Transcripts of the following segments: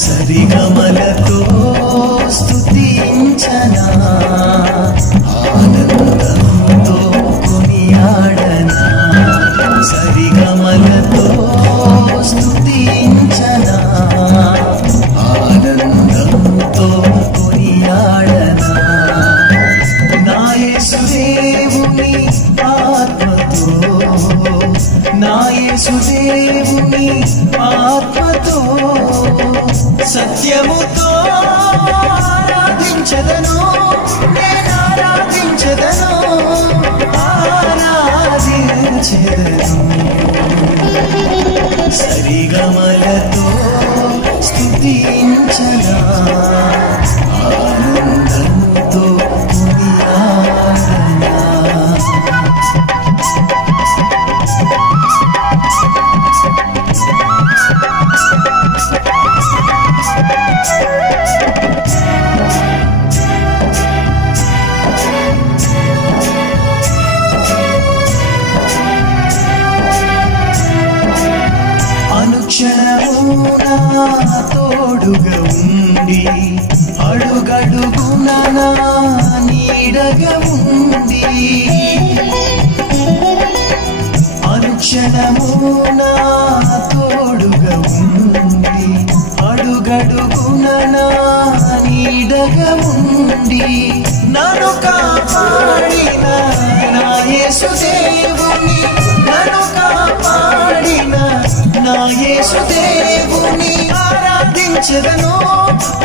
సరిగమలతో స్తుతించనా, ఆనందంతో కొనియాడనా. సరిగమలతో స్తుతించనా, ఆనందంతో కొనియాడనా. నా యేసుదేవుని ఆత్మతో, నా యేసుదేవుని ఆత్మతో, సత్యముతో ఆరాధించదను, నేను ఆరాధించదను, ఆరాధించదను. సరిగమలతో స్తుతించనా, ఆనందంతో కొనియాడనా. అనుక్షణము నా తోడుగా ఉండి, అడుగడుగున నా నీడగా ఉండి. అనుక్షణము నా తోడుగా ఉండి, అడుగడుగున నా నీడగా ఉండి. నన్ను కాపాడిన నా యేసుదేవుని, నన్ను కాపాడిన నా యేసుదేవుని ఆరాధించదను,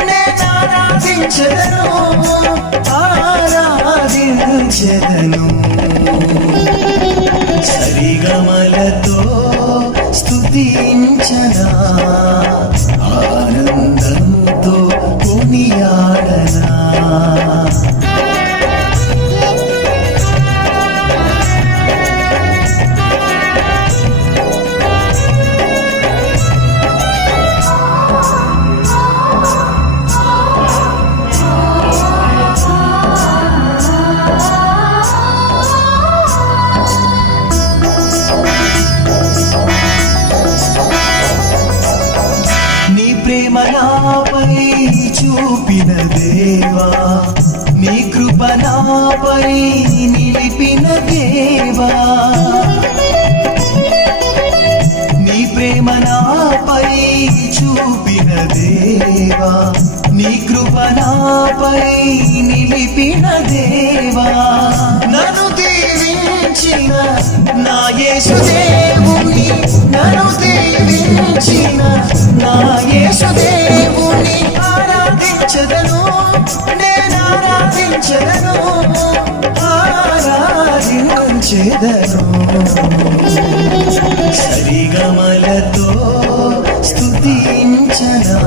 నేను ఆరాధించదను, ఆరాధించదను. సరిగమలతో స్తుతించనా, ఆనందంతో కొనియాడనా. ప్రేమ నాపై చూపిన దేవా, నీ కృప నాపై నిలిపిన దేవా. నీ ప్రేమ నాపై చూపిన దేవా, నీ కృప నాపై నిలిపిన దేవా. నన్ను దీవించిన నా యేసుదేవుని, నన్ను దీవించిన నా యేసుదేవుని ఆరాధించదను, నేను ఆరాధించదను, ఆరాధించదను. సరిగమలతో స్తుతించనా,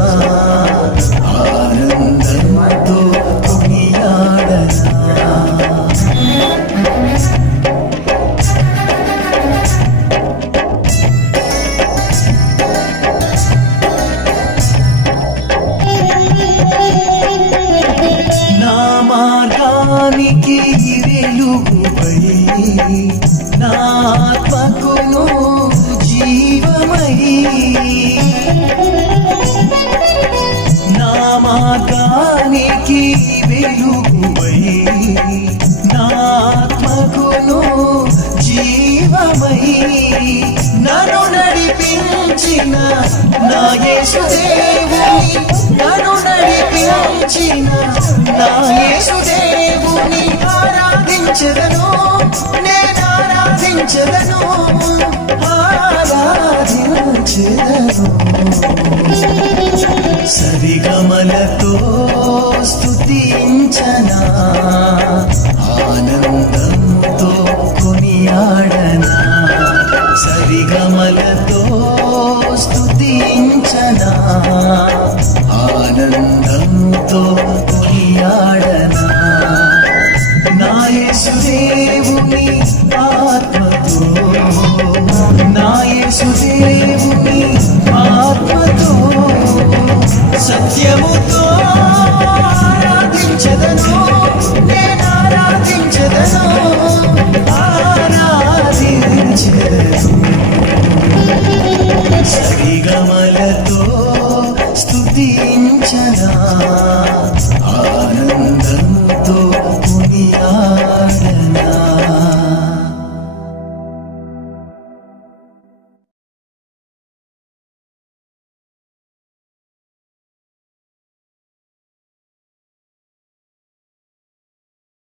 ఆనందంతో కొనియాడనా. నా మార్గానికి వెలుగుపై, నా ఆత్మకును జీవమై. నా మార్గానికి వెలుగుపై, నా ఆత్మకును జీవమై. నన్ను నడిపించిన నా యేసుదేవుని, నన్ను నడిపించిన నా యేసుదేవుని ఆరాధించదను, నేను ఆరాధించదను, ఆరాధించదను. సరిగమలతో స్తుతించనా, ఆనందంతో కొనియాడనా. సరిగమలతో